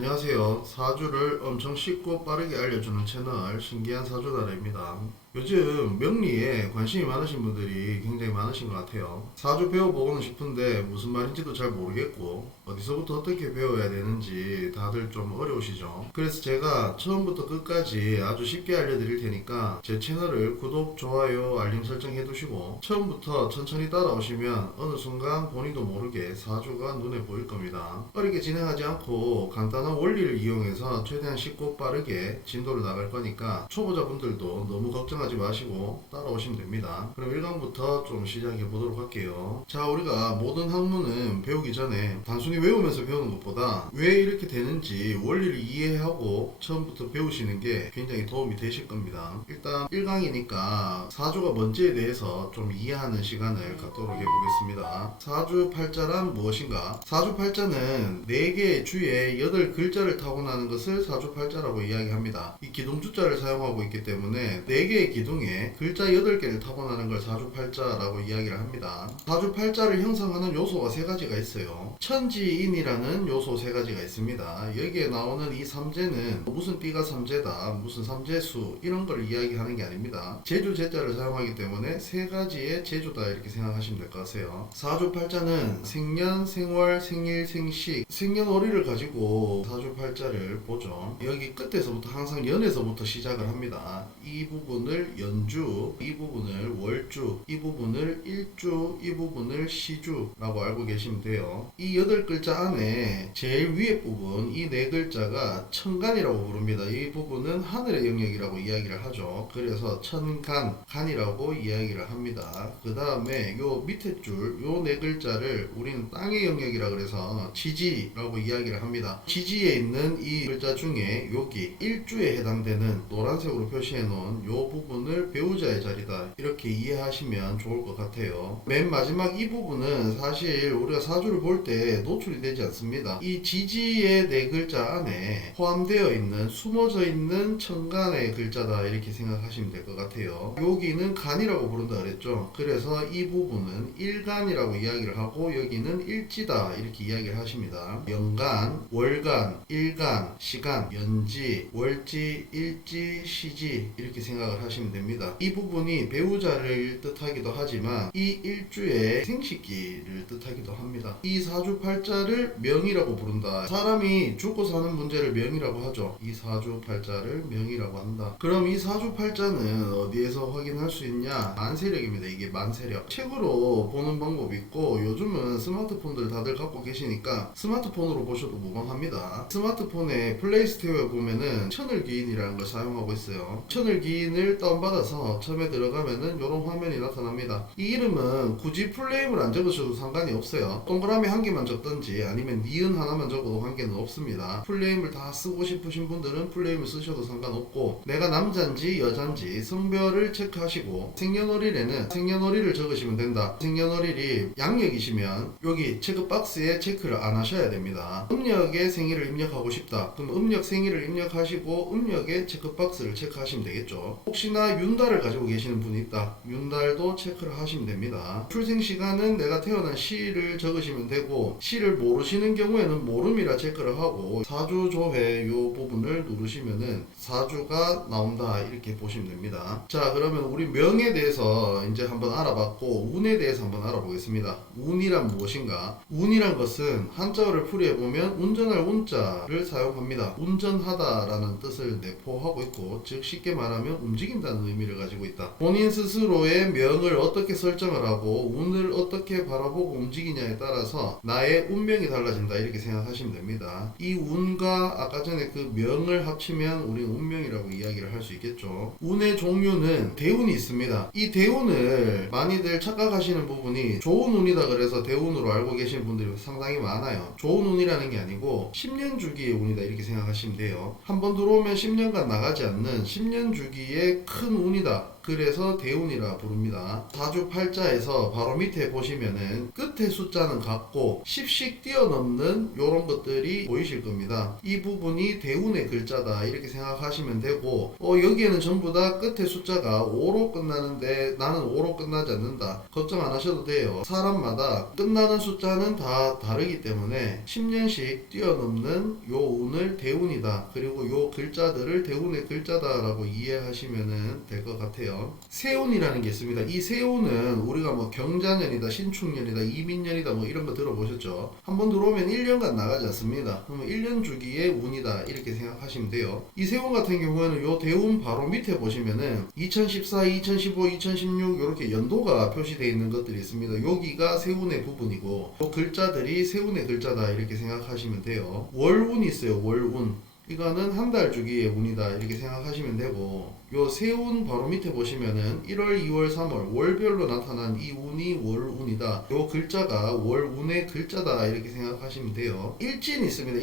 안녕하세요. 사주를 엄청 쉽고 빠르게 알려주는 채널 신기한 사주나라입니다. 요즘 명리에 관심이 많으신 분들이 굉장히 많으신 것 같아요. 사주 배워보고는 싶은데 무슨 말인지도 잘 모르겠고 어디서부터 어떻게 배워야 되는지 다들 좀 어려우시죠. 그래서 제가 처음부터 끝까지 아주 쉽게 알려드릴 테니까 제 채널을 구독, 좋아요, 알림 설정 해두시고 처음부터 천천히 따라오시면 어느 순간 본인도 모르게 사주가 눈에 보일 겁니다. 어렵게 진행하지 않고 간단한 원리를 이용해서 최대한 쉽고 빠르게 진도를 나갈 거니까 초보자분들도 너무 걱정하지 마시고 따라오시면 됩니다. 그럼 1강부터 좀 시작해 보도록 할게요. 자, 우리가 모든 학문은 배우기 전에 단순히 외우면서 배우는 것보다 왜 이렇게 되는지 원리를 이해하고 처음부터 배우시는 게 굉장히 도움이 되실 겁니다. 일단 1강이니까 사주가 뭔지에 대해서 좀 이해하는 시간을 갖도록 해보겠습니다. 사주팔자란 무엇인가? 사주팔자는 4개의 주에 8글자를 타고나는 것을 사주팔자라고 이야기합니다. 이 기둥주자를 사용하고 있기 때문에 4개의 기둥에 글자 8개를 타고나는 걸 사주팔자라고 이야기를 합니다. 사주팔자를 형성하는 요소가 3가지가 있어요. 천지인이라는 요소 3가지가 있습니다. 여기에 나오는 이 삼재는 무슨 띠가 삼재다, 무슨 삼재수 이런 걸 이야기하는 게 아닙니다. 제주 제자를 사용하기 때문에 3가지의 제주다 이렇게 생각하시면 될 것 같아요. 사주팔자는 생년, 생월, 생일, 생식, 생년월일을 가지고 사주팔자를 보죠. 여기 끝에서부터 항상 연에서부터 시작을 합니다. 이 부분을 연주, 이 부분을 월주, 이 부분을 일주, 이 부분을 시주라고 알고 계시면 돼요. 이 8글자 안에 제일 위에 부분, 이 4글자가 천간이라고 부릅니다. 이 부분은 하늘의 영역이라고 이야기를 하죠. 그래서 천간, 간이라고 이야기를 합니다. 그 다음에 요 밑에 줄, 요 4글자를 우리는 땅의 영역이라 그래서 지지라고 이야기를 합니다. 지지에 있는 이 글자 중에 여기 일주에 해당되는 노란색으로 표시해 놓은 요 부분을 배우자의 자리다 이렇게 이해하시면 좋을 것 같아요. 맨 마지막 이 부분은 사실 우리가 사주를 볼 때 노출이 되지 않습니다. 이 지지의 4글자 안에 포함되어 있는 숨어져 있는 천간의 글자다 이렇게 생각하시면 될 것 같아요. 여기는 간이라고 부른다 그랬죠. 그래서 이 부분은 일간이라고 이야기를 하고 여기는 일지다 이렇게 이야기를 하십니다. 연간, 월간, 일간, 시간, 연지, 월지, 일지, 시지 이렇게 생각을 하시면 됩니다. 이 부분이 배우자를 뜻하기도 하지만 이 일주의 생식기를 뜻하기도 합니다. 이 사주팔자를 명이라고 부른다. 사람이 죽고 사는 문제를 명이라고 하죠. 이 사주팔자를 명이라고 한다. 그럼 이 사주팔자는 어디에서 확인할 수 있냐? 만세력입니다. 이게 만세력. 책으로 보는 방법이 있고 요즘은 스마트폰들 다들 갖고 계시니까 스마트폰으로 보셔도 무방합니다. 스마트폰에 플레이스토어에 보면은 천을기인이라는 걸 사용하고 있어요. 천을기인을 다운받아서 처음에 들어가면은 이런 화면이 나타납니다. 이 이름은 굳이 풀네임을 안 적으셔도 상관이 없어요. 동그라미 한 개만 적든지 아니면 니은 하나만 적어도 관계는 없습니다. 풀네임을 다 쓰고 싶으신 분들은 풀네임을 쓰셔도 상관없고 내가 남잔지 여잔지 성별을 체크하시고 생년월일에는 생년월일을 적으시면 된다. 생년월일이 양력이시면 여기 체크박스에 체크를 안 하셔야 됩니다. 음력에 생일을 입력하고 싶다. 그럼 음력 생일을 입력하시고 음력에 체크박스를 체크하시면 되겠죠. 혹시나 윤달을 가지고 계시는 분이 있다. 윤달도 체크를 하시면 됩니다. 출생시간은 내가 태어난 시를 적으시면 되고 시를 모르시는 경우에는 모름이라 체크를 하고 사주조회 요 부분을 누르시면은 사주가 나온다 이렇게 보시면 됩니다. 자, 그러면 우리 명에 대해서 이제 한번 알아봤고 운에 대해서 한번 알아보겠습니다. 운이란 무엇인가? 운이란 것은 한자어를 풀이해보면 운전할 운자를 사용합니다. 운전하다라는 뜻을 내포하고 있고 즉 쉽게 말하면 움직인다는 의미를 가지고 있다. 본인 스스로의 명을 어떻게 설정을 하고 운을 어떻게 바라보고 움직이냐에 따라서 나의 운명이 달라진다 이렇게 생각하시면 됩니다. 이 운과 아까 전에 그 명을 합치면 우리는 운명이라고 이야기를 할 수 있겠죠. 운의 종류는 대운이 있습니다. 이 대운을 많이들 착각하시는 부분이 좋은 운이다 그래서 대운으로 알고 계시는 분들이 상당히 많아요. 좋은 운이라는 게 아니고 10년 주기의 운이다 이렇게 생각하시면 돼요. 한번 들어오면 10년간 나가지 않는 10년 주기의 큰 운이다. 그래서 대운이라 부릅니다. 사주 팔자에서 바로 밑에 보시면은 끝에 숫자는 같고 10씩 뛰어넘는 요런 것들이 보이실 겁니다. 이 부분이 대운의 글자다 이렇게 생각하시면 되고, 여기에는 전부 다 끝에 숫자가 5로 끝나는데 나는 5로 끝나지 않는다. 걱정 안 하셔도 돼요. 사람마다 끝나는 숫자는 다 다르기 때문에 10년씩 뛰어넘는 요 운을 대운이다. 그리고 요 글자들을 대운의 글자다라고 이해하시면 될 것 같아요. 세운이라는 게 있습니다. 이 세운은 우리가 뭐 경자년이다, 신축년이다, 이민년이다 뭐 이런 거 들어보셨죠? 한번 들어오면 1년간 나가지 않습니다. 그러면 1년 주기의 운이다 이렇게 생각하시면 돼요. 이 세운 같은 경우에는 요 대운 바로 밑에 보시면은 2014, 2015, 2016 이렇게 연도가 표시되어 있는 것들이 있습니다. 여기가 세운의 부분이고 요 글자들이 세운의 글자다 이렇게 생각하시면 돼요. 월운이 있어요. 월운. 이거는 한 달 주기의 운이다 이렇게 생각하시면 되고, 요 세운 바로 밑에 보시면은 1월, 2월, 3월 월별로 나타난 이 운이 월운이다. 요 글자가 월운의 글자다 이렇게 생각하시면 돼요. 일진이 있습니다.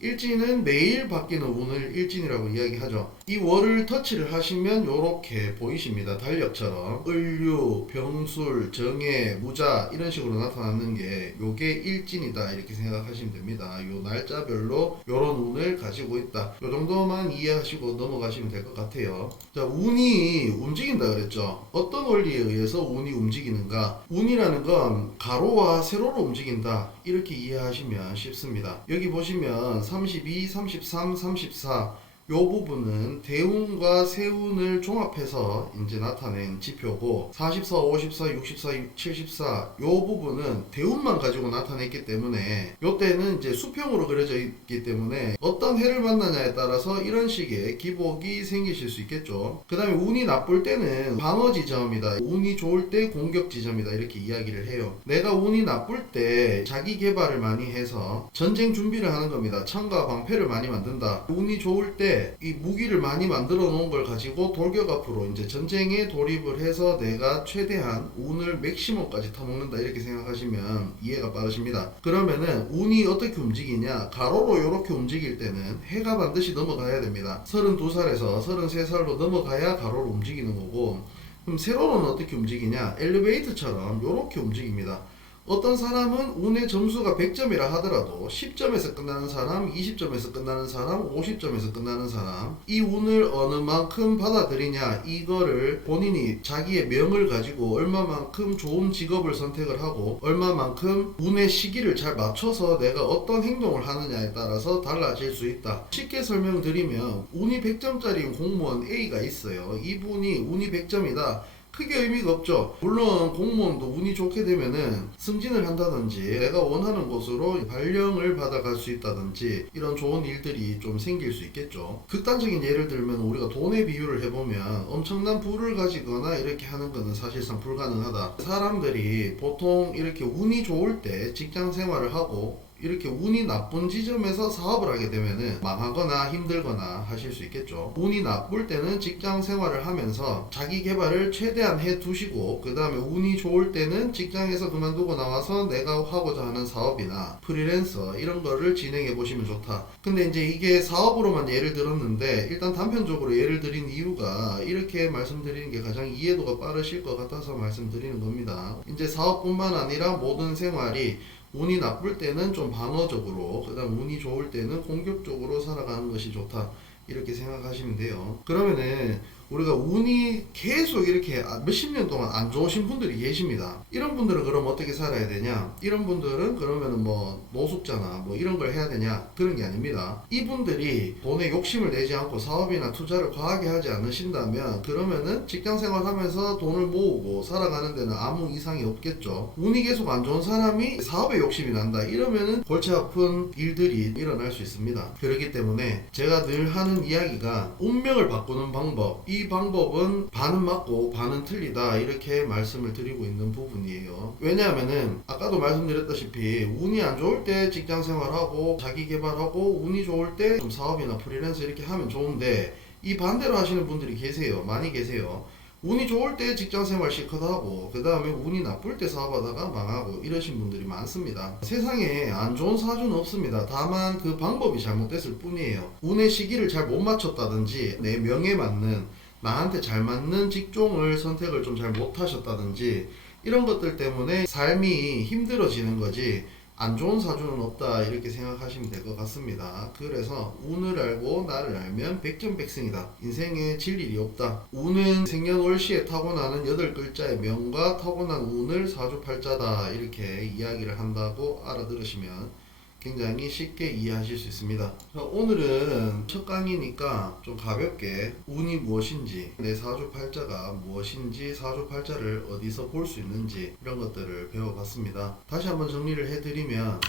일진은 매일 바뀌는 운을 일진이라고 이야기하죠. 이 월을 터치를 하시면 요렇게 보이십니다. 달력처럼 을류, 병술, 정해, 무자 이런 식으로 나타나는 게 요게 일진이다 이렇게 생각하시면 됩니다. 요 날짜별로 요런 운을 가지고 있다. 요 정도만 이해하시고 넘어가시면 될 것 같아요. 자, 운이 움직인다 그랬죠. 어떤 원리에 의해서 운이 움직이는가? 운이라는 건 가로와 세로로 움직인다 이렇게 이해하시면 쉽습니다. 여기 보시면 32, 33, 34 요 부분은 대운과 세운을 종합해서 이제 나타낸 지표고, 44, 54, 64, 74 요 부분은 대운만 가지고 나타냈기 때문에 요때는 이제 수평으로 그려져 있기 때문에 어떤 해를 만나냐에 따라서 이런 식의 기복이 생기실 수 있겠죠. 그 다음에 운이 나쁠 때는 방어 지점이다, 운이 좋을 때 공격 지점이다 이렇게 이야기를 해요. 내가 운이 나쁠 때 자기 개발을 많이 해서 전쟁 준비를 하는 겁니다. 창과 방패를 많이 만든다. 운이 좋을 때 이 무기를 많이 만들어 놓은 걸 가지고 돌격 앞으로 이제 전쟁에 돌입을 해서 내가 최대한 운을 맥시멈까지 타먹는다 이렇게 생각하시면 이해가 빠르십니다. 그러면은 운이 어떻게 움직이냐, 가로로 이렇게 움직일 때는 해가 반드시 넘어가야 됩니다. 32살에서 33살로 넘어가야 가로로 움직이는 거고, 그럼 세로로는 어떻게 움직이냐, 엘리베이터처럼 이렇게 움직입니다. 어떤 사람은 운의 점수가 100점이라 하더라도 10점에서 끝나는 사람, 20점에서 끝나는 사람, 50점에서 끝나는 사람, 이 운을 어느 만큼 받아들이냐, 이거를 본인이 자기의 명을 가지고 얼마만큼 좋은 직업을 선택을 하고 얼마만큼 운의 시기를 잘 맞춰서 내가 어떤 행동을 하느냐에 따라서 달라질 수 있다. 쉽게 설명드리면 운이 100점짜리 공무원 A가 있어요. 이분이 운이 100점이다. 크게 의미가 없죠. 물론 공무원도 운이 좋게 되면은 승진을 한다든지 내가 원하는 곳으로 발령을 받아갈 수 있다든지 이런 좋은 일들이 좀 생길 수 있겠죠. 극단적인 예를 들면 우리가 돈의 비유를 해보면 엄청난 부를 가지거나 이렇게 하는 거는 사실상 불가능하다. 사람들이 보통 이렇게 운이 좋을 때 직장 생활을 하고 이렇게 운이 나쁜 지점에서 사업을 하게 되면은 망하거나 힘들거나 하실 수 있겠죠. 운이 나쁠 때는 직장 생활을 하면서 자기 개발을 최대한 해 두시고, 그 다음에 운이 좋을 때는 직장에서 그만두고 나와서 내가 하고자 하는 사업이나 프리랜서 이런 거를 진행해 보시면 좋다. 근데 이제 이게 사업으로만 예를 들었는데 일단 단편적으로 예를 드린 이유가 이렇게 말씀드리는 게 가장 이해도가 빠르실 것 같아서 말씀드리는 겁니다. 이제 사업뿐만 아니라 모든 생활이 운이 나쁠 때는 좀 방어적으로, 그 다음 운이 좋을 때는 공격적으로 살아가는 것이 좋다 이렇게 생각하시면 돼요. 그러면은 우리가 운이 계속 이렇게 몇십 년 동안 안 좋으신 분들이 계십니다. 이런 분들은 그럼 어떻게 살아야 되냐? 이런 분들은 그러면은 뭐 노숙자나 뭐 이런 걸 해야 되냐? 그런 게 아닙니다. 이분들이 돈에 욕심을 내지 않고 사업이나 투자를 과하게 하지 않으신다면 그러면은 직장 생활하면서 돈을 모으고 살아가는 데는 아무 이상이 없겠죠. 운이 계속 안 좋은 사람이 사업에 욕심이 난다 이러면은 골치 아픈 일들이 일어날 수 있습니다. 그렇기 때문에 제가 늘 하는 이야기가 운명을 바꾸는 방법, 이 방법은 반은 맞고 반은 틀리다 이렇게 말씀을 드리고 있는 부분이에요. 왜냐하면은 아까도 말씀드렸다시피 운이 안 좋을 때 직장 생활하고 자기 개발하고 운이 좋을 때 좀 사업이나 프리랜서 이렇게 하면 좋은데 이 반대로 하시는 분들이 계세요. 많이 계세요. 운이 좋을 때 직장 생활 실컷 하고 그 다음에 운이 나쁠 때 사업하다가 망하고 이러신 분들이 많습니다. 세상에 안 좋은 사주는 없습니다. 다만 그 방법이 잘못됐을 뿐이에요. 운의 시기를 잘 못 맞췄다든지 내 명에 맞는 나한테 잘 맞는 직종을 선택을 좀 잘 못하셨다든지 이런 것들 때문에 삶이 힘들어지는 거지 안 좋은 사주는 없다 이렇게 생각하시면 될 것 같습니다. 그래서 운을 알고 나를 알면 백전백승이다. 인생에 질 일이 없다. 운은 생년월시에 타고나는 8글자의 명과 타고난 운을 사주팔자다 이렇게 이야기를 한다고 알아들으시면 굉장히 쉽게 이해하실 수 있습니다. 오늘은 첫 강의니까 좀 가볍게 운이 무엇인지, 내 사주팔자가 무엇인지, 사주팔자를 어디서 볼 수 있는지 이런 것들을 배워봤습니다. 다시 한번 정리를 해드리면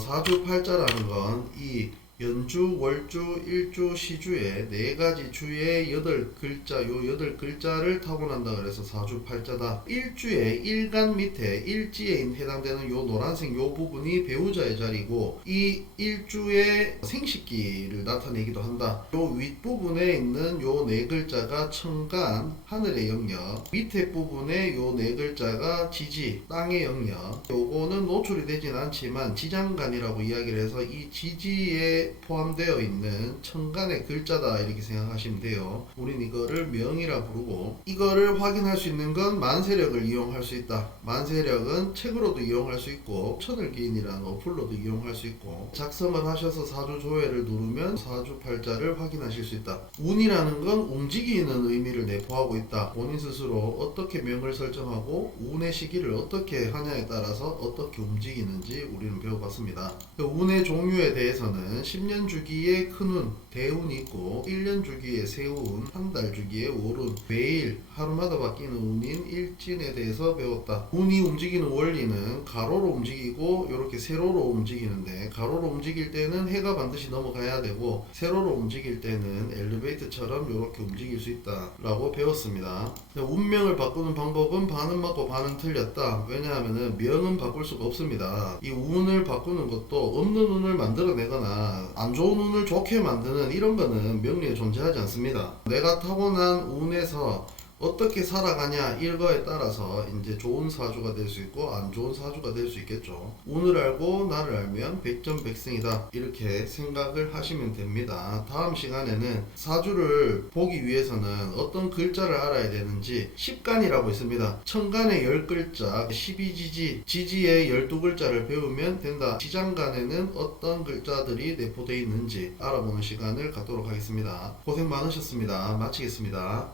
사주팔자라는 건 이 연주, 월주, 일주, 시주의 네 가지 주의 8글자, 요 8글자를 타고난다 그래서 사주팔자다. 일주의 일간 밑에 일지에 해당되는 요 노란색 요 부분이 배우자의 자리고 이 일주의 생식기를 나타내기도 한다. 요 윗부분에 있는 요 네 글자가 천간, 하늘의 영역, 밑에 부분에 요 네 글자가 지지, 땅의 영역. 요거는 노출이 되진 않지만 지장간이라고 이야기를 해서 이 지지에 포함되어 있는 천간의 글자다 이렇게 생각하시면 돼요. 우린 이거를 명이라 부르고 이거를 확인할 수 있는 건 만세력을 이용할 수 있다. 만세력은 책으로도 이용할 수 있고 천을기인이라는 어플로도 이용할 수 있고 작성을 하셔서 사주조회를 누르면 사주팔자를 확인하실 수 있다. 운이라는 건 움직이는 의미를 내포하고 있다. 본인 스스로 어떻게 명을 설정하고 운의 시기를 어떻게 하냐에 따라서 어떻게 움직이는지 우리는 배워봤습니다. 운의 종류에 대해서는 10년 주기에 큰운, 대운이 있고 1년 주기에 세운, 한 달 주기에 월운, 매일 하루마다 바뀌는 운인 일진에 대해서 배웠다. 운이 움직이는 원리는 가로로 움직이고 이렇게 세로로 움직이는데 가로로 움직일 때는 해가 반드시 넘어가야 되고 세로로 움직일 때는 엘리베이터처럼 이렇게 움직일 수 있다 라고 배웠습니다. 운명을 바꾸는 방법은 반은 맞고 반은 틀렸다. 왜냐하면 명은 바꿀 수가 없습니다. 이 운을 바꾸는 것도 없는 운을 만들어내거나 안 좋은 운을 좋게 만드는 이런 거는 명리에 존재하지 않습니다. 내가 타고난 운에서 어떻게 살아가냐 이거에 따라서 이제 좋은 사주가 될 수 있고 안 좋은 사주가 될 수 있겠죠. 운을 알고 나를 알면 백전백승이다 이렇게 생각을 하시면 됩니다. 다음 시간에는 사주를 보기 위해서는 어떤 글자를 알아야 되는지 십간이라고 있습니다. 천간의 10글자 12지지 지지의 12글자를 배우면 된다. 지장간에는 어떤 글자들이 내포되어 있는지 알아보는 시간을 갖도록 하겠습니다. 고생 많으셨습니다. 마치겠습니다.